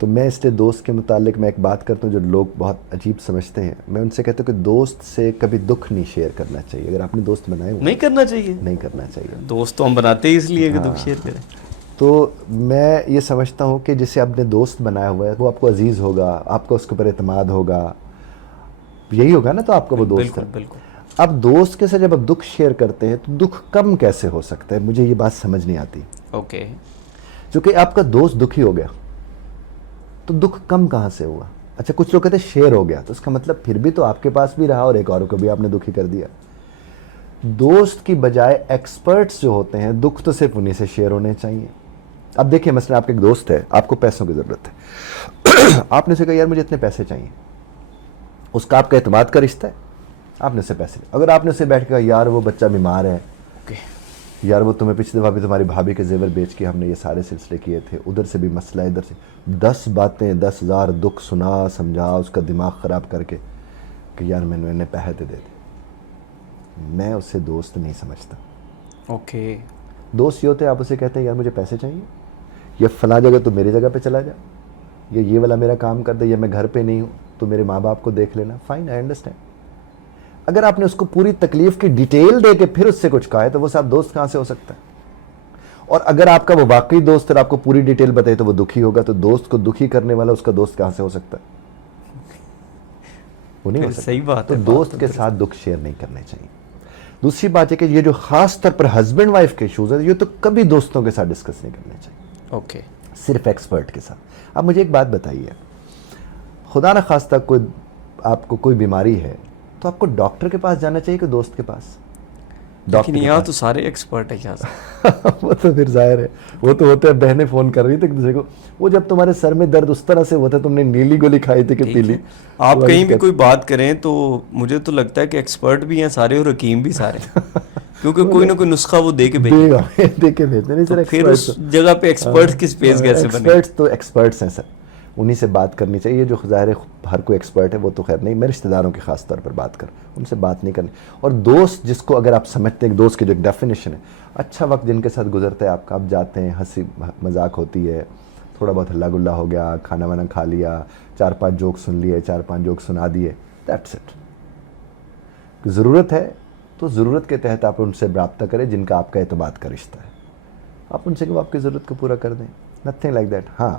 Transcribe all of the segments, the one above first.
تو میں اس لیے دوست کے متعلق میں ایک بات کرتا ہوں جو لوگ بہت عجیب سمجھتے ہیں. میں ان سے کہتا ہوں کہ دوست سے کبھی دکھ نہیں شیئر کرنا چاہیے. اگر آپ نے دوست بنائے ہوئے نہیں کرنا چاہیے. نہیں کرنا چاہیے. دوست تو ہم بناتے ہی اس لیے کہ دکھ شیئر کریں. تو میں یہ سمجھتا ہوں کہ جسے آپ نے دوست بنایا ہوا ہے وہ آپ کو عزیز ہوگا, آپ کا اس کے اوپر اعتماد ہوگا, یہی ہوگا نا, تو آپ کا وہ دوست ہے. بالکل. اب دوست کے ساتھ جب آپ دکھ شیئر کرتے ہیں تو دکھ کم کیسے ہو سکتا ہے؟ مجھے یہ بات سمجھ نہیں آتی. اوکے. چونکہ آپ کا دوست دکھی ہو گیا تو دکھ کم کہاں سے ہوا؟ اچھا کچھ لوگ کہتے ہیں شیئر ہو گیا, تو اس کا مطلب پھر بھی تو آپ کے پاس بھی رہا اور ایک اور کو بھی آپ نے دکھی کر دیا. دوست کی بجائے ایکسپرٹس جو ہوتے ہیں دکھ تو صرف انہیں سے شیئر ہونے چاہیے. اب دیکھیں مثلا آپ کے ایک دوست ہے, آپ کو پیسوں کی ضرورت ہے, آپ نے اسے کہا یار مجھے اتنے پیسے چاہیے, اس کا آپ کا اعتماد کا رشتہ ہے, آپ نے اسے پیسے, اگر آپ نے اسے بیٹھ کے کہا یار وہ بچہ بیمار ہے, یار وہ تمہیں پچھلی دفعہ بھی تمہاری بھابھی کے زیور بیچ کے ہم نے یہ سارے سلسلے کیے تھے, ادھر سے بھی مسئلہ, ادھر سے 10 باتیں 10,000 دکھ سنا سمجھا, اس کا دماغ خراب کر کے کہ یار میں نے پیسے دے دے, میں اسے دوست نہیں سمجھتا. اوکے. دوست یہ ہوتے ہیں آپ اسے کہتے ہیں یار مجھے پیسے چاہیے, یا فلاں جگہ تو میری جگہ پہ چلا جا, یا یہ والا میرا کام کر دے, یا میں گھر پہ نہیں ہوں تو میرے ماں باپ کو دیکھ لینا. Fine, I understand. اگر آپ نے اس کو پوری تکلیف کی ڈیٹیل دے کے پھر اس سے کچھ کہا ہے تو وہ صاحب دوست کہاں سے ہو سکتا ہے؟ اور اگر آپ کا وہ واقعی دوست اور آپ کو پوری ڈیٹیل بتائے تو وہ دکھی ہوگا, تو دوست کو دکھی کرنے والا اس کا دوست کہاں سے ہو سکتا ہے؟ وہ نہیں ہو سکتا. صحیح بات تو ہے. دوست کے ساتھ دکھ شیئر نہیں کرنے چاہیے. دوسری بات ہے کہ یہ جو خاص طور پر ہسبینڈ وائف کے ایشوز ہیں یہ تو کبھی دوستوں کے ساتھ ڈسکس نہیں کرنے چاہیے. اوکے. صرف ایکسپرٹ کے ساتھ. اب مجھے ایک بات بتائیے, خدا نہ خواستہ کوئی آپ کو کوئی بیماری ہے تو آپ کو ڈاکٹر کے پاس جانا چاہیے کہ دوست کے پاس؟ لیکن یہاں تو سارے ایکسپرٹ ہیں یہاں. وہ تو پھر ظاہر ہے, وہ تو ہوتے ہیں, بہنیں فون کر رہی تھی دوسرے کو, وہ جب تمہارے سر میں درد اس طرح سے ہوتا ہے تم نے نیلی گولی کھائی تھی کہ پیلی. آپ کہیں بھی کوئی بات کریں تو مجھے تو لگتا ہے کہ ایکسپرٹ بھی ہیں سارے اور حکیم بھی سارے, کیونکہ کوئی نہ کوئی نسخہ وہ دے کے بھیجتے نہیں سر. پھر اس جگہ پہ ایکسپرٹ کی اسپیس کیسے بنے؟ ایکسپرٹس تو ایکسپرٹس ہیں سر, انہی سے بات کرنی چاہیے. جو ظاہر ہے ہر کوئی ایکسپرٹ ہے وہ تو خیر نہیں, میں رشتہ داروں کی خاص طور پر بات کر, ان سے بات نہیں کرنی. اور دوست جس کو اگر آپ سمجھتے ہیں دوست کی جو ایک ڈیفینیشن ہے, اچھا وقت جن کے ساتھ گزرتا ہے آپ کا, آپ جاتے ہیں, ہنسی مذاق ہوتی ہے, تھوڑا بہت ہلا گلا ہو گیا, کھانا وانا کھا لیا, 4-5 جوک سن لیے, 4-5 جوک سنا دیے, دیٹس اٹ. ضرورت ہے تو ضرورت کے تحت آپ ان سے رابطہ کریں جن کا آپ کا اعتماد کا رشتہ ہے, آپ ان سے کہ وہ آپ کی ضرورت کو پورا کر دیں. Nothing like that. ہاں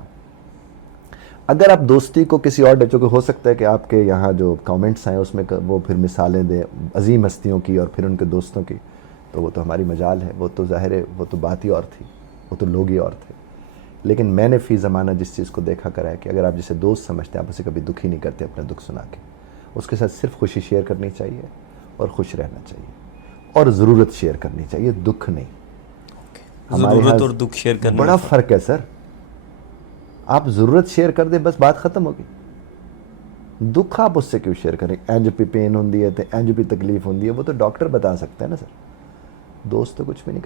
اگر آپ دوستی کو کسی اور ڈچوں کو, ہو سکتا ہے کہ آپ کے یہاں جو کامنٹس آئیں اس میں وہ پھر مثالیں دیں عظیم ہستیوں کی اور پھر ان کے دوستوں کی, تو وہ تو ہماری مجال ہے, وہ تو ظاہر ہے وہ تو بات ہی اور تھی, وہ تو لوگ ہی اور تھے. لیکن میں نے فی زمانہ جس چیز کو دیکھا کرا ہے کہ اگر آپ جسے دوست سمجھتے ہیں آپ اسے کبھی دکھی نہیں کرتے اپنا دکھ سنا کے, اس کے ساتھ صرف خوشی شیئر کرنی چاہیے اور خوش رہنا چاہیے, اور ضرورت شیئر کرنی چاہیے, دکھ نہیں. ضرورت اور دکھ شیئر کرنا بڑا فرق ہے سر. آپ ضرورت شیئر کر دیں بس بات ختم ہوگی. دکھ آپ اس سے کیوں شیئر کریں؟ انج پہ پین ہوندی ہے تو انج پہ تکلیف ہوندی ہے, وہ تو ڈاکٹر بتا سکتا ہے نا سر, دوست تو کچھ بھی نہیں کر